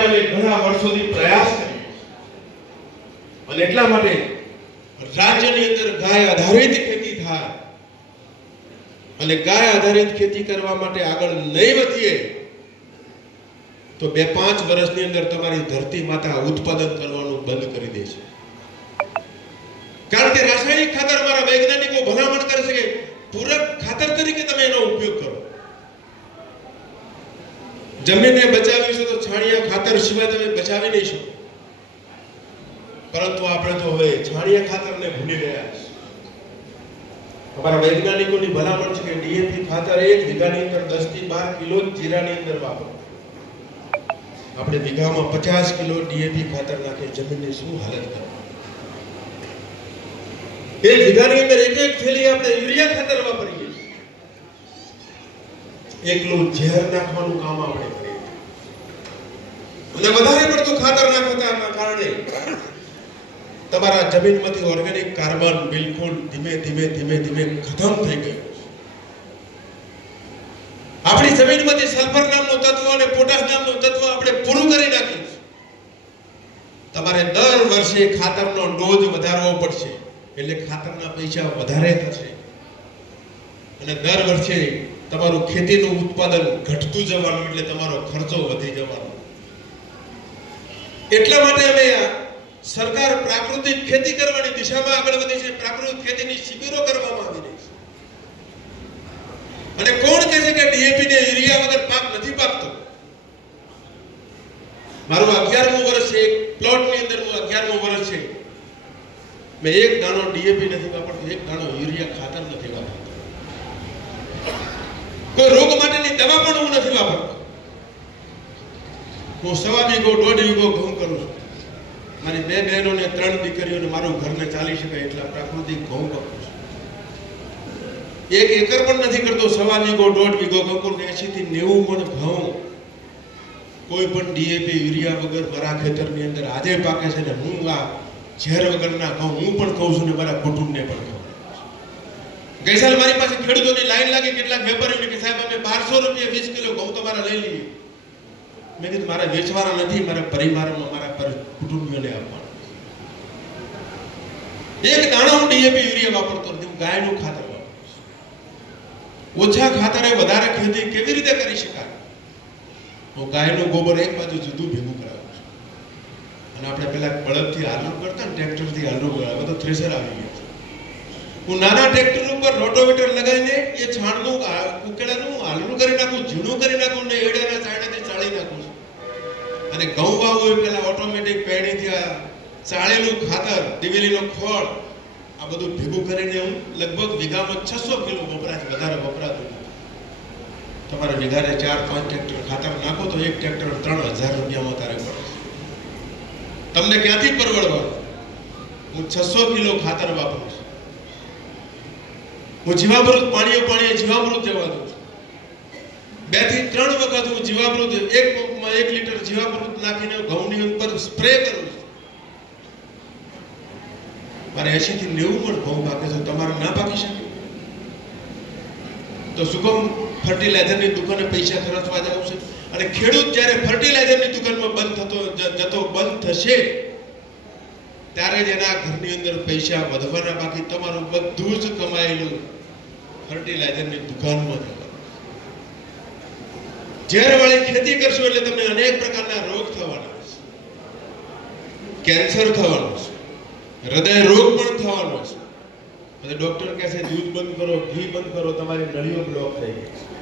માટે અમે ઘણા વર્ષોથી પ્રયાસ કર્યો. અને એટલા માટે રાજ્યની અંદર ગાય આધારિત ખેતી થાય અને ગાય આધારિત ખેતી કરવા માટે આગળ નહીં વધીએ, તો બે પાંચ વર્ષની અંદર તમારી ધરતી માતા ઉત્પાદન કરવાનું બંધ કરી દે છે કારણ કે રાસાયણિક ખાતર મારા વૈજ્ઞાનિકો ભલામણ કરે છે કે પૂરક ખાતર તરીકે તમે એનો ઉપયોગ કરો જમીનને છે તો છાણિયા ખાતર સિવાય તમે બચાવી નહીં શકો. પરંતુ આપણે તો હવે છાણિયા ખાતરને ભૂલી ગયા છે. અમારા વૈજ્ઞાનિકોની ભલામણ છે કે ડીએપી ખાતર એક વીઘાની અંદર 10 થી 12 કિલો જીરાની અંદર વાપરો. આપણે વીઘામાં 50 કિલો ડીએપી ખાતર નાખે જમીનની શું હાલત કરે? એક વીઘાની અંદર એક એક થેલી આપણે યુરિયા ખાતર વાપરીએ. એકલું ઝેર નાખવાનું કામ આપણે કરીએ. અને વધારે પડતું ખાતર નાખવાના કારણે તમારા જમીનમાંથી ઓર્ગેનિક કાર્બન બિલકુલ ધીમે ધીમે ધીમે ધીમે ખતમ થઈ ગયું. આપણી જમીનમાંથી સલ્ફર નામનું તત્વ અને પોટાશ નામનું તત્વ આપણે પૂરું કરી નાખ્યું. તમારે દર વર્ષે ખાતરનો ડોઝ વધારવો પડશે. એટલે ખાતરના પૈસા વધારે થશે. અને દર વર્ષે તમારું ખેતીનું ઉત્પાદન ઘટતું જવાનું એટલે તમારો ખર્ચો વધી જવાનો. એટલા માટે અમે સરકાર પ્રાકૃતિક ખેતી કરવાની દિશામાં આગળ વધી છે. પ્રાકૃતિક ખેતીની શિબિરો કરવામાં આવી રહી છે. અને કોણ કહે છે કે ડીએપી ને યુરિયા વગર પાક નથી પાકતો? મારું 11મું વર્ષ છે. એક પ્લોટની અંદર હું 11મું વર્ષ છે. મેં એક દાણો ડીએપી નથી વાપરતો. એક દાણો યુરિયા ખાતર નથી વાપરતો. કોઈ રોગ માટેની દવા પણ હું નથી વાપરતો. હું સવા વીઘો દોઢ વીઘો ઘઉં કરું છું. મારી બે બહેનો ને ત્રણ દીકરીઓને મારું ઘરને ચાલી શકાય એટલા પ્રાકૃતિક ઘઉં વાપરું છું. એક એકર પણ નથી કરતો સવા વીઘો દોઢ વીઘો ઘઉં કરું એસી થી નેવું મણ ઘઉં કોઈ પણ ડીએપી, યુરિયા વગર મારા ખેતરની અંદર આજે પાકે છે ને હું આ ઝેર વગરના ઘઉં હું પણ કહું છું ને મારા કુટુંબને પણ કહું ગઈ સાલ મારી પાસે ખેડૂતોની લાઈન લાગી, કેટલાક વેપારીઓને કે સાહેબ, અમે બારસો રૂપિયા વીસ કિલો ઘઉં તમારા લઈ લઈએ. મેં કીધું, મારા વેચવાના નથી, મારા પરિવારમાં મારા કુટુંબીઓને આપવાના. એક દાણો હું ડીએપી યુરિયા વાપરતો નથી, હું ગાયનું ખાતર વાપરું. ઓછા ખાતરે વધારે ખેતી કેવી રીતે કરી શકાય? હું ગાયનું ગોબર એક બાજુ જુદું ભેગું કરાવું છું. અને આપણે પેલા બળદથી હાલવું કરતા ને, ટ્રેક્ટરથી હાલવું કરાવે. તો થ્રેસર આવી ગયું. હું નાના ટ્રેક્ટર ઉપર રોટોવેટર લગાવીને એ છાણનું ઉકેલાનું હાલનું કરી નાખું, ઝીણું કરી નાખું ને એડાના ચાણાથી ચાળી નાખું છું. અને ઘઉં વાવું એ પહેલાં ઓટોમેટિક પેણીથી આ ચાળેલું ખાતર, દિવેલીનો ખોળ, આ બધું ભેગું કરીને હું લગભગ વીઘામાં છસો કિલો વપરાશ, વધારે વપરાતું. તમારે વીઘાને ચાર, પાંચ ટ્રેક્ટર ખાતર નાખો તો એક ટ્રેક્ટર ત્રણ હજાર રૂપિયામાં તારે પડે. તમને ક્યાંથી પરવડવાનું? હું છસો કિલો ખાતર વાપરું છું. હું જીવામૃત પાણીએ પાણીએ જીવામૃત જવા દઉં છું. બેથી ત્રણ વખત હું જીવામૃત, એક પંપમાં એક લીટર જીવામૃત નાખીને ઘઉંની ઉપર સ્પ્રે કરું છું. મારે એસી થી નેવું પણ ઘઉં પાકે છે, તમારે ના પાકી શકે? તો સુગમ ફર્ટિલાઇઝરની દુકાને પૈસા ખર્ચવા જવું છે? અને ખેડૂત જ્યારે ફર્ટિલાઇઝરની દુકાનમાં બંધ થતો જતો બંધ થશે ત્યારે જ એના ઘરની અંદર પૈસા વધવાના બાકી તમારું બધું જ કમાયેલું ફર્ટિલાઇઝરની દુકાનમાં જવાનું. ઝેરવાળી ખેતી કરશો એટલે તમને અનેક પ્રકારના રોગ થવાના છે કેન્સર થવાનું છે હૃદય રોગ પણ થવાનો છે અને ડોક્ટર કહે છે, દૂધ બંધ કરો, ઘી બંધ કરો, તમારી નળીઓ બ્લોક થઈ ગઈ છે.